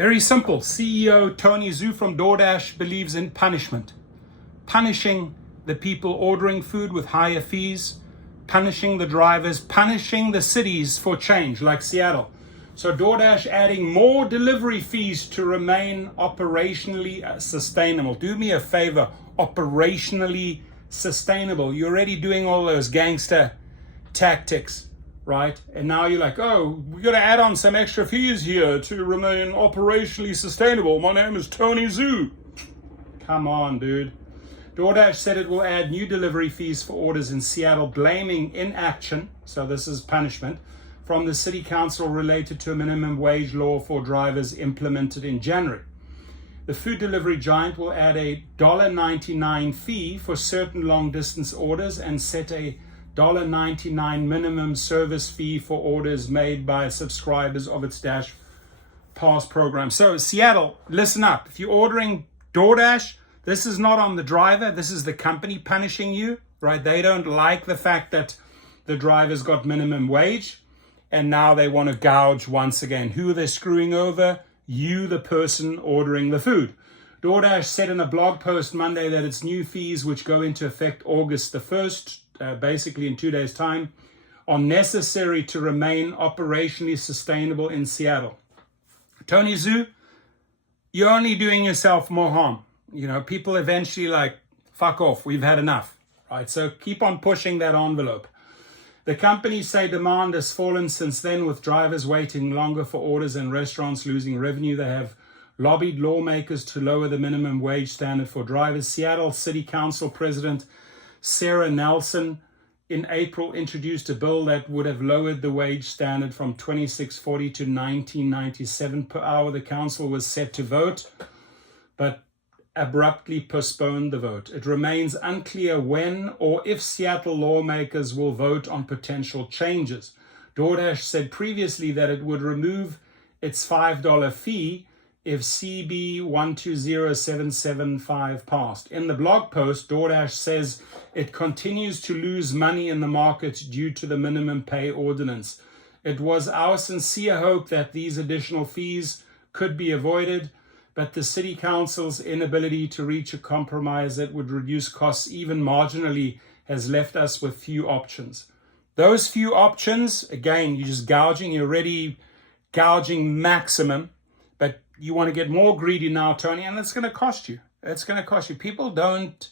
Very simple. CEO Tony Zhu from Doordash believes in punishment. Punishing the people ordering food with higher fees, punishing the drivers, punishing the cities for change like Seattle. So Doordash adding more delivery fees to remain operationally sustainable. Do me a favor, operationally sustainable. You're already doing all those gangster tactics, right? And now you're like, oh, we got to add on some extra fees here to remain operationally sustainable. My name is Tony Zhu. Come on, dude. Doordash said it will add new delivery fees for orders in Seattle, blaming inaction, so this is punishment, from the city council related to a minimum wage law for drivers implemented in January. The food delivery giant will add a $1.99 fee for certain long distance orders and set a $1.99 minimum service fee for orders made by subscribers of its Dash Pass program. So Seattle, listen up. If you're ordering Doordash, this is not on the driver. This is the company punishing you, right? They don't like the fact that the drivers got minimum wage and now they want to gouge once again. Who are they screwing over? You, the person ordering the food. Doordash said in a blog post Monday that its new fees, which go into effect August the 1st, basically in 2 days' time, are necessary to remain operationally sustainable in Seattle. Tony Zhu, you're only doing yourself more harm. You know, people eventually like, fuck off, we've had enough, right? So keep on pushing that envelope. The companies say demand has fallen since then, with drivers waiting longer for orders and restaurants losing revenue. They have lobbied lawmakers to lower the minimum wage standard for drivers. Seattle City Council President Sarah Nelson in April introduced a bill that would have lowered the wage standard from $26.40 to $19.97 per hour. The council was set to vote, but abruptly postponed the vote. It remains unclear when or if Seattle lawmakers will vote on potential changes. Doordash said previously that it would remove its $5 fee if CB 120775 passed. In the blog post, Doordash says it continues to lose money in the market due to the minimum pay ordinance. It was our sincere hope that these additional fees could be avoided, but the city council's inability to reach a compromise that would reduce costs even marginally has left us with few options. Those few options, again, you're just gouging, you're already gouging maximum, but you want to get more greedy now, Tony, and it's going to cost you. It's going to cost you. People don't,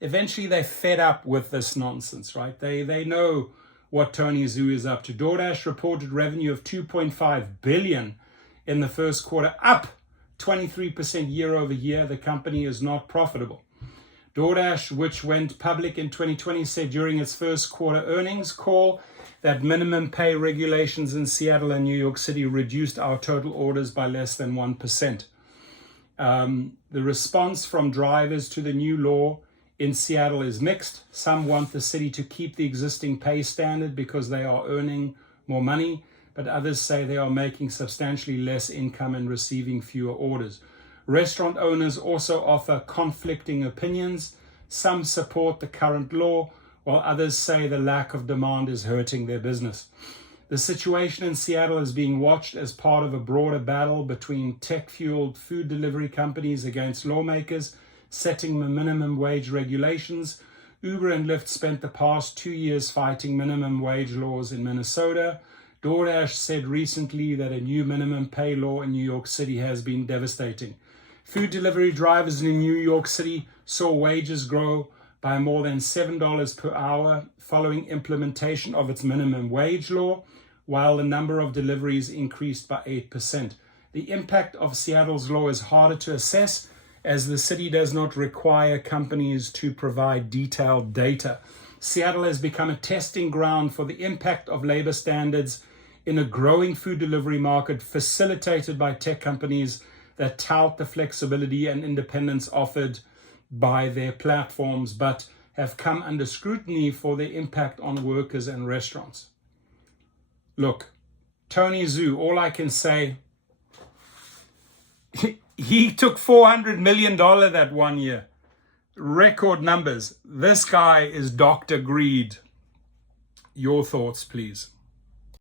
eventually they're fed up with this nonsense, right? They know what Tony Zhu is up to. Doordash reported revenue of $2.5 billion in the first quarter, up 23% year over year. The company is not profitable. Doordash, which went public in 2020, said during its first quarter earnings call that minimum pay regulations in Seattle and New York City reduced our total orders by less than 1%. The response from drivers to the new law in Seattle is mixed. Some want the city to keep the existing pay standard because they are earning more money, but others say they are making substantially less income and receiving fewer orders. Restaurant owners also offer conflicting opinions. Some support the current law, while others say the lack of demand is hurting their business. The situation in Seattle is being watched as part of a broader battle between tech-fueled food delivery companies against lawmakers setting the minimum wage regulations. Uber and Lyft spent the past 2 years fighting minimum wage laws in Minnesota. Doordash said recently that a new minimum pay law in New York City has been devastating. Food delivery drivers in New York City saw wages grow by more than $7 per hour following implementation of its minimum wage law, while the number of deliveries increased by 8%. The impact of Seattle's law is harder to assess as the city does not require companies to provide detailed data. Seattle has become a testing ground for the impact of labor standards in a growing food delivery market facilitated by tech companies that tout the flexibility and independence offered by their platforms, but have come under scrutiny for their impact on workers and restaurants. Look, Tony Zhu, all I can say, he took $400 million that 1 year. Record numbers. This guy is Dr. Greed. Your thoughts, please.